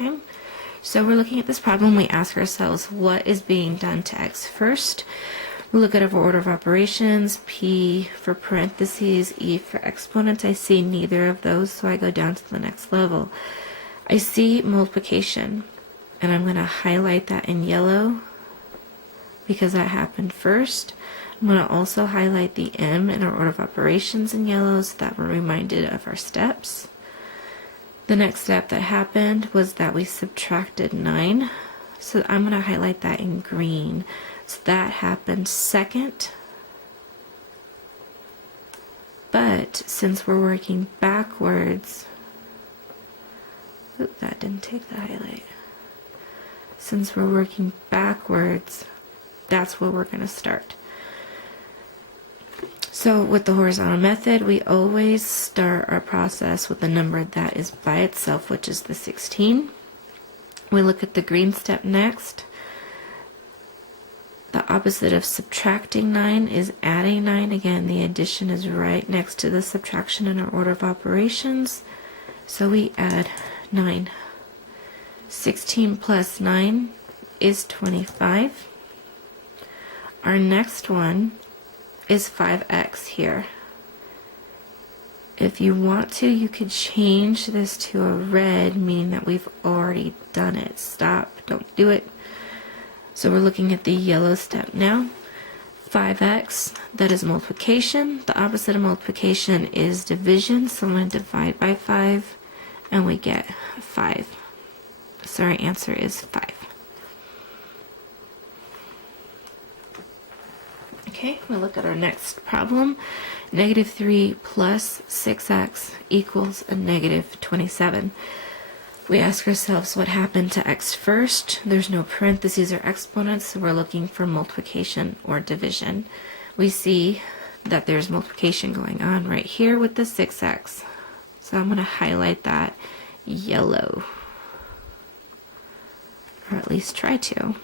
Okay, so we're looking at this problem. We ask ourselves, what is being done to x first? We look at our order of operations, P for parentheses, E for exponents. I see neither of those, so I go down to the next level. I see multiplication, and I'm going to highlight that in yellow because that happened first. I'm going to also highlight the M in our order of operations in yellow so that we're reminded of our steps. The next step that happened was that we subtracted 9, so I'm going to highlight that in green. So that happened second, but since we're working backwards, that didn't take the highlight. Since we're working backwards, that's where we're going to start. So with the horizontal method, we always start our process with a number that is by itself, which is the 16. We look at the green step next. The opposite of subtracting 9 is adding 9. Again, the addition is right next to the subtraction in our order of operations. So we add 9. 16 plus 9 is 25. Our next one is 5x here. If you want to, you could change this to a red, meaning that we've already done it. Stop, don't do it. So we're looking at the yellow step now. 5x, that is multiplication. The opposite of multiplication is division, so I'm going to divide by 5, and we get 5. So our answer is 5. Okay, we'll look at our next problem. Negative 3 plus 6x equals a negative 27. We ask ourselves what happened to x first. There's no parentheses or exponents, so we're looking for multiplication or division. We see that there's multiplication going on right here with the 6x. So I'm going to highlight that yellow, or at least try to.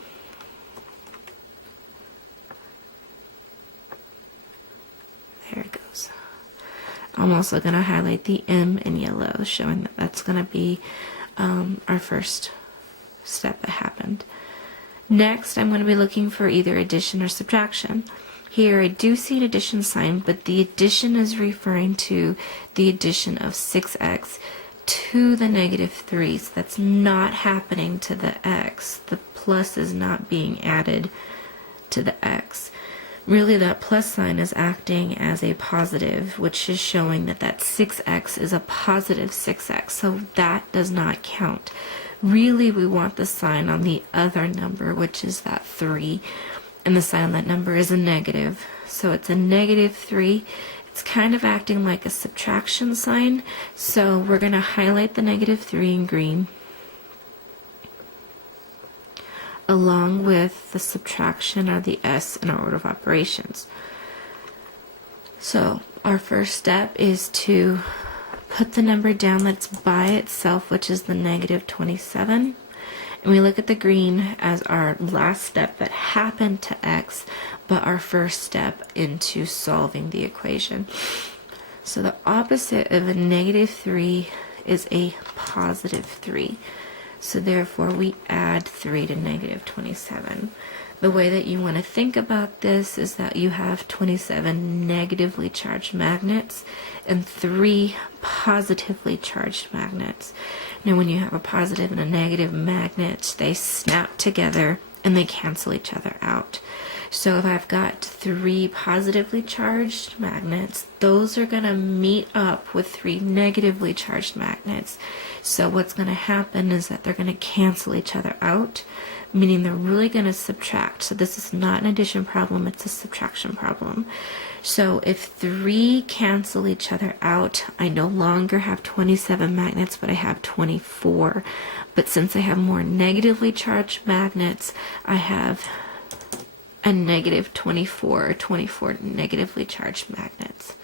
There it goes. I'm also going to highlight the M in yellow, showing that that's going to be our first step that happened. Next, I'm going to be looking for either addition or subtraction. Here I do see an addition sign, but the addition is referring to the addition of 6x to the negative 3. So that's not happening to the x. The plus is not being added to the x. Really, that plus sign is acting as a positive, which is showing that that 6x is a positive 6x, so that does not count. Really, we want the sign on the other number, which is that 3, and the sign on that number is a negative. So it's a negative 3. It's kind of acting like a subtraction sign, so we're going to highlight the negative 3 in green, along with the subtraction or the S in our order of operations. So our first step is to put the number down that's by itself, which is the negative 27. And we look at the green as our last step that happened to x, but our first step into solving the equation. So the opposite of a negative 3 is a positive 3. So therefore we add 3 to negative 27. The way that you want to think about this is that you have 27 negatively charged magnets and 3 positively charged magnets. Now when you have a positive and a negative magnet, they snap together and they cancel each other out. So if I've got 3 positively charged magnets, those are going to meet up with 3 negatively charged magnets. So what's going to happen is that they're going to cancel each other out, meaning they're really going to subtract. So this is not an addition problem, it's a subtraction problem. So if 3 cancel each other out, I no longer have 27 magnets, but I have 24. But since I have more negatively charged magnets, I have a negative 24, or 24 negatively charged magnets.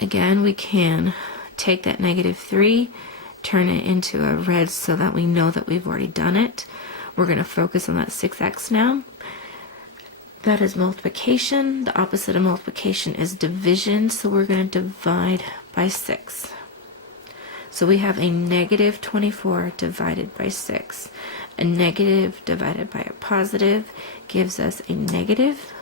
Again, we can take that negative 3, turn it into a red so that we know that we've already done it. We're going to focus on that 6x now. That is multiplication. The opposite of multiplication is division, so we're going to divide by 6. So we have a negative 24 divided by 6. A negative divided by a positive gives us a negative,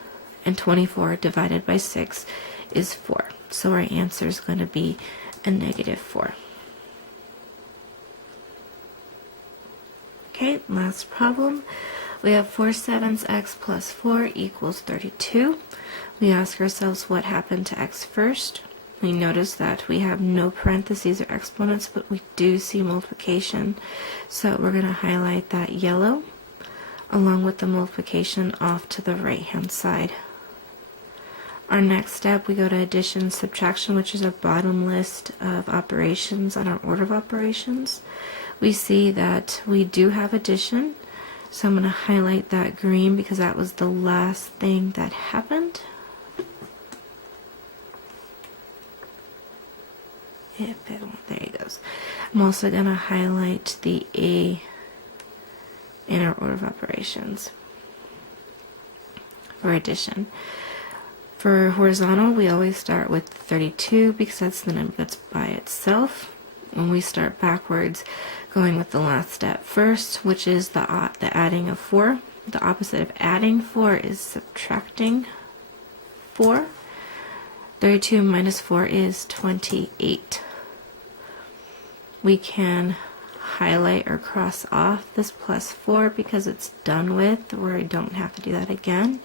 and 24 divided by 6 is 4. So our answer is going to be a negative 4. Okay, last problem. We have 4/7 x plus 4 equals 32. We ask ourselves what happened to x first. We notice that we have no parentheses or exponents, but we do see multiplication. So we're going to highlight that yellow along with the multiplication off to the right-hand side. Our next step, we go to addition, subtraction, which is a bottom list of operations on our order of operations. We see that we do have addition, so I'm going to highlight that green because that was the last thing that happened. There it goes. I'm also going to highlight the A in our order of operations for addition. For horizontal, we always start with 32 because that's the number that's by itself. When we start backwards, going with the last step first, which is the adding of 4. The opposite of adding 4 is subtracting 4. 32 minus 4 is 28. We can highlight or cross off this plus 4 because it's done with, where we don't have to do that again.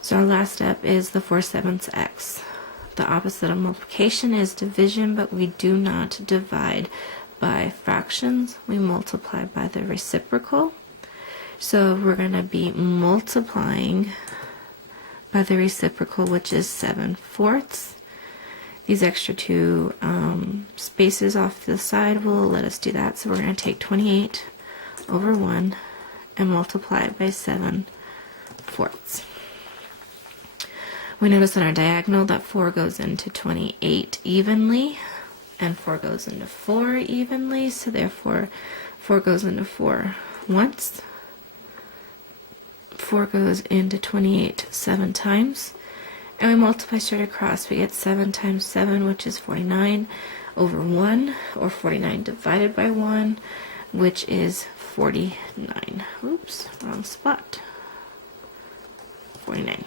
So our last step is the 4/7 x. The opposite of multiplication is division, but we do not divide by fractions. We multiply by the reciprocal. So we're going to be multiplying by the reciprocal, which is 7/4. These extra two spaces off to the side will let us do that. So we're going to take 28 over 1 and multiply it by 7/4. We notice on our diagonal that 4 goes into 28 evenly, and 4 goes into 4 evenly, so therefore 4 goes into 4 once. 4 goes into 28 7 times, and we multiply straight across. We get 7 times 7, which is 49, over 1, or 49 divided by 1, which is 49. Oops, wrong spot. 49.